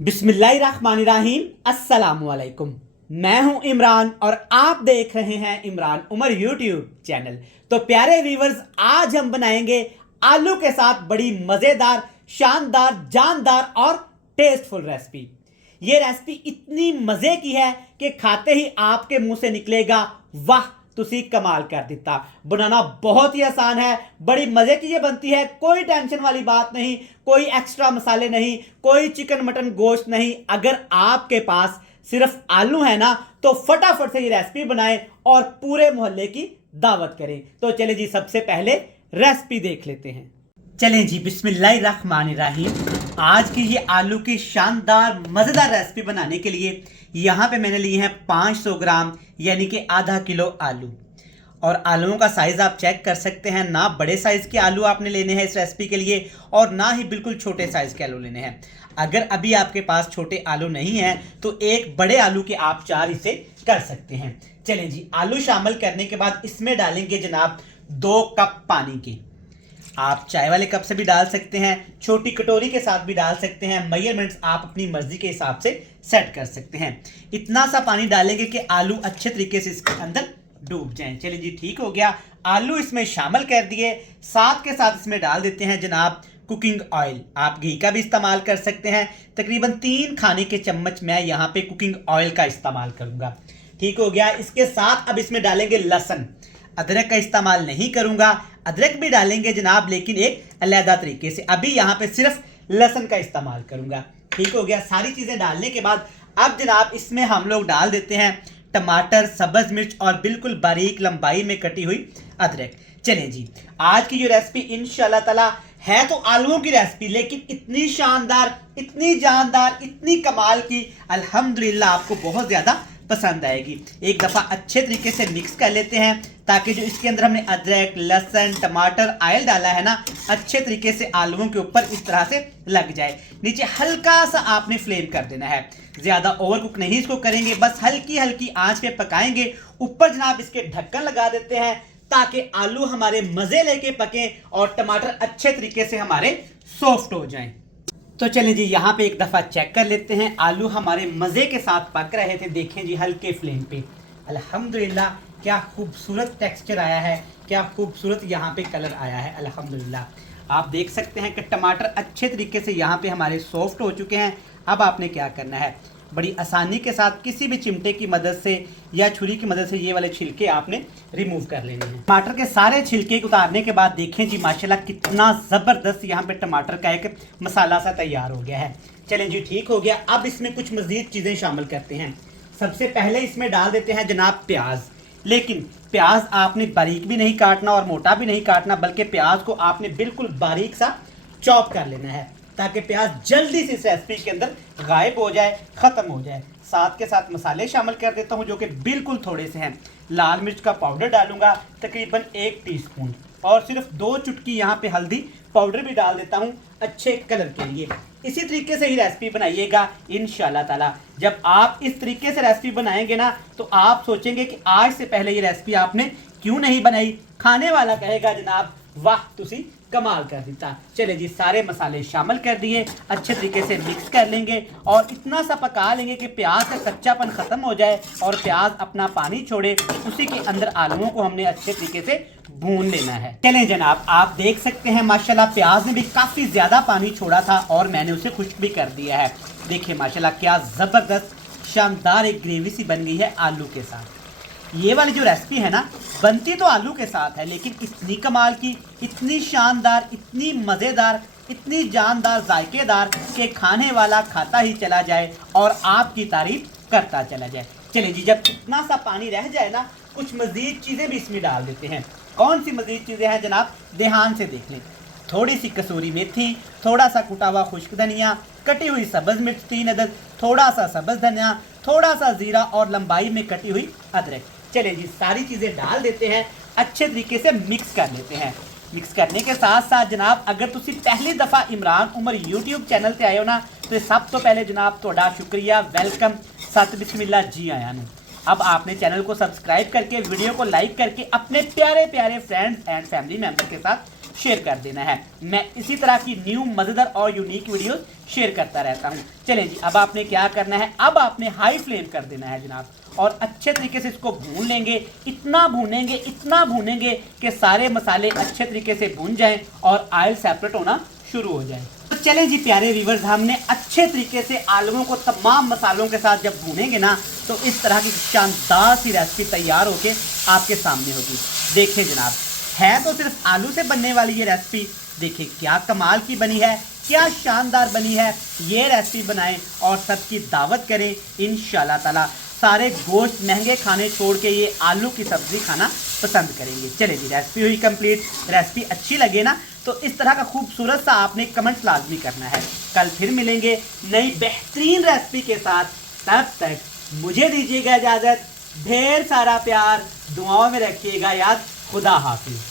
बिस्मिल्लाहिर्रहमानिर्रहीम अस्सलामुअलैकुम। मैं हूं इमरान और आप देख रहे हैं इमरान उमर यूट्यूब चैनल। तो प्यारे व्यूवर्स, आज हम बनाएंगे आलू के साथ बड़ी मज़ेदार, शानदार, जानदार और टेस्टफुल रेसिपी। ये रेसिपी इतनी मज़े की है कि खाते ही आपके मुंह से निकलेगा, वाह तुसी कमाल कर दिता। बनाना बहुत ही आसान है, बड़ी मजे की ये बनती है, कोई टेंशन वाली बात नहीं, कोई एक्स्ट्रा मसाले नहीं, कोई चिकन मटन गोश्त नहीं। अगर आपके पास सिर्फ आलू है ना, तो फटाफट से ये रेसिपी बनाएं और पूरे मोहल्ले की दावत करें। तो चले जी, सबसे पहले रेसिपी देख लेते हैं। चलें जी, बिस्मिल्लाहिर्रहमानिर्रहीम। आज की ये आलू की शानदार मज़ेदार रेसिपी बनाने के लिए यहाँ पे मैंने लिए हैं 500 ग्राम, यानी कि आधा किलो आलू। और आलूओं का साइज़ आप चेक कर सकते हैं, ना बड़े साइज़ के आलू आपने लेने हैं इस रेसिपी के लिए, और ना ही बिल्कुल छोटे साइज़ के आलू लेने हैं। अगर अभी आपके पास छोटे आलू नहीं हैं तो एक बड़े आलू के आप 4 इसे कर सकते हैं। चलें जी, आलू शामिल करने के बाद इसमें डालेंगे जनाब 2 कप पानी के। आप चाय वाले कप से भी डाल सकते हैं, छोटी कटोरी के साथ भी डाल सकते हैं। मेजरमेंट्स आप अपनी मर्जी के हिसाब से सेट कर सकते हैं। इतना सा पानी डालेंगे कि आलू अच्छे तरीके से इसके अंदर डूब जाएं। चलिए जी, ठीक हो गया। आलू इसमें शामिल कर दिए। साथ के साथ इसमें डाल देते हैं जनाब कुकिंग ऑयल। आप घी का भी इस्तेमाल कर सकते हैं। तकरीबन 3 खाने के चम्मच मैं यहाँ पे कुकिंग ऑयल का इस्तेमाल करूंगा। ठीक हो गया। इसके साथ अब इसमें डालेंगे लहसुन। अदरक का इस्तेमाल नहीं करूंगा, अदरक भी डालेंगे जनाब, लेकिन एक अलग तरीके से। अभी यहाँ पे सिर्फ लहसुन का इस्तेमाल करूंगा। ठीक हो गया। सारी चीज़ें डालने के बाद अब जनाब इसमें हम लोग डाल देते हैं टमाटर, सब्ज मिर्च और बिल्कुल बारीक लंबाई में कटी हुई अदरक। चलें जी, आज की जो रेसिपी इंशाल्लाह ताला है तो आलूओं की रेसिपी, लेकिन इतनी शानदार, इतनी जानदार, इतनी कमाल की, अल्हम्दुलिल्लाह आपको बहुत ज़्यादा पसंद आएगी। एक दफ़ा अच्छे तरीके से मिक्स कर लेते हैं, ताकि जो इसके अंदर हमने अदरक, लहसुन, टमाटर, ऑयल डाला है ना, अच्छे तरीके से आलूओं के ऊपर इस तरह से लग जाए। नीचे हल्का सा आपने फ्लेम कर देना है, ज़्यादा ओवर कुक नहीं इसको करेंगे, बस हल्की हल्की आंच पे पकाएंगे। ऊपर जनाब इसके ढक्कन लगा देते हैं, ताकि आलू हमारे मज़े लेके पकें और टमाटर अच्छे तरीके से हमारे सॉफ्ट हो जाएं। तो चलें जी, यहाँ पे एक दफ़ा चेक कर लेते हैं। आलू हमारे मज़े के साथ पक रहे थे, देखें जी, हल्के फ्लेम पे। अल्हम्दुलिल्लाह क्या खूबसूरत टेक्सचर आया है, क्या खूबसूरत यहाँ पे कलर आया है। अल्हम्दुलिल्लाह आप देख सकते हैं कि टमाटर अच्छे तरीके से यहाँ पे हमारे सॉफ्ट हो चुके हैं। अब आपने क्या करना है, बड़ी आसानी के साथ किसी भी चिमटे की मदद से या छुरी की मदद से ये वाले छिलके आपने रिमूव कर लेने हैं। टमाटर के सारे छिलके उतारने के बाद देखें जी, माशाल्लाह कितना ज़बरदस्त यहाँ पे टमाटर का एक मसाला सा तैयार हो गया है। चलें जी, ठीक हो गया। अब इसमें कुछ मज़ीद चीज़ें शामिल करते हैं। सबसे पहले इसमें डाल देते हैं जनाब प्याज। लेकिन प्याज आपने बारीक भी नहीं काटना और मोटा भी नहीं काटना, बल्कि प्याज को आपने बिल्कुल बारीक सा चॉप कर लेना है, ताकि प्याज जल्दी से इस रेसिपी के अंदर गायब हो जाए, ख़त्म हो जाए। साथ के साथ मसाले शामिल कर देता हूँ, जो कि बिल्कुल थोड़े से हैं। लाल मिर्च का पाउडर डालूंगा तकरीबन 1 टीस्पून, और सिर्फ 2 चुटकी यहाँ पे हल्दी पाउडर भी डाल देता हूँ अच्छे कलर के लिए। इसी तरीके से ही रेसिपी बनाइएगा इंशाल्लाह ताला। जब आप इस तरीके से रेसिपी बनाएंगे ना, तो आप सोचेंगे कि आज से पहले ये रेसिपी आपने क्यों नहीं बनाई। खाने वाला कहेगा जनाब, वाह तुसी कमाल कर देता। चले जी, सारे मसाले शामिल कर दिए, अच्छे तरीके से मिक्स कर लेंगे और इतना सा पका लेंगे कि प्याज का कच्चापन ख़त्म हो जाए और प्याज अपना पानी छोड़े। उसी के अंदर आलूओं को हमने अच्छे तरीके से भून लेना है। चलें जनाब, आप देख सकते हैं माशाल्लाह प्याज ने भी काफ़ी ज़्यादा पानी छोड़ा था और मैंने उसे खुश्क भी कर दिया है। देखिए माशाल्लाह क्या ज़बरदस्त शानदार एक ग्रेवी सी बन गई है आलू के साथ। ये वाली जो रेसिपी है ना, बनती तो आलू के साथ है, लेकिन इतनी कमाल की, इतनी शानदार, इतनी मज़ेदार, इतनी जानदार, जायकेदार कि खाने वाला खाता ही चला जाए और आपकी तारीफ करता चला जाए। चलिए जी, जब इतना सा पानी रह जाए ना, कुछ मज़ीद चीज़ें भी इसमें डाल देते हैं। कौन सी मज़ीद चीज़ें हैं जनाब, ध्यान से देख लें। थोड़ी सी कसूरी मेथी, थोड़ा सा कुटा हुआ खुश्क धनिया, कटी हुई सब्ज़ मिर्च 3 अदद, थोड़ा सा सब्ज़ धनिया, थोड़ा सा ज़ीरा और लंबाई में कटी हुई अदरक। चलिए जी, सारी चीज़ें डाल देते हैं, अच्छे तरीके से मिक्स कर लेते हैं। मिक्स करने के साथ साथ जनाब, अगर तुसी पहली दफ़ा इमरान उमर यूट्यूब चैनल से आए हो ना, तो सब तो पहले जनाब थोड़ा शुक्रिया, वेलकम, सत बिस्मिल्लाह, जी आया नू। अब आपने चैनल को सब्सक्राइब करके, वीडियो को लाइक करके अपने प्यारे प्यारे फ्रेंड्स एंड फैमिली मेम्बर के साथ शेयर कर देना है। मैं इसी तरह की न्यू मज़ेदार और यूनिक वीडियोस शेयर करता रहता हूँ। चलें जी, अब आपने क्या करना है, अब आपने हाई फ्लेम कर देना है जनाब, और अच्छे तरीके से इसको भून लेंगे। इतना भूनेंगे कि सारे मसाले अच्छे तरीके से भून जाएं और ऑयल सेपरेट होना शुरू हो जाए। तो चलें जी प्यारे व्यूवर्स, हमने अच्छे तरीके से आलूओं को तमाम मसालों के साथ जब भूनेंगे ना, तो इस तरह की शानदार सी रेसिपी तैयार होके आपके सामने होगी। देखिए जनाब, है तो सिर्फ आलू से बनने वाली ये रेसिपी, देखिए क्या कमाल की बनी है, क्या शानदार बनी है। ये रेसिपी बनाएं और सबकी दावत करें। इंशाल्लाह ताला सारे गोश्त महंगे खाने छोड़ के ये आलू की सब्ज़ी खाना पसंद करेंगे। चले जी, रेसिपी हुई कंप्लीट। रेसिपी अच्छी लगे ना तो इस तरह का खूबसूरत सा आपने कमेंट्स लाजमी करना है। कल फिर मिलेंगे नई बेहतरीन रेसिपी के साथ। तब तक मुझे दीजिएगा इजाज़त। ढेर सारा प्यार, दुआओं में रखिएगा याद। खुदा हाफिज़।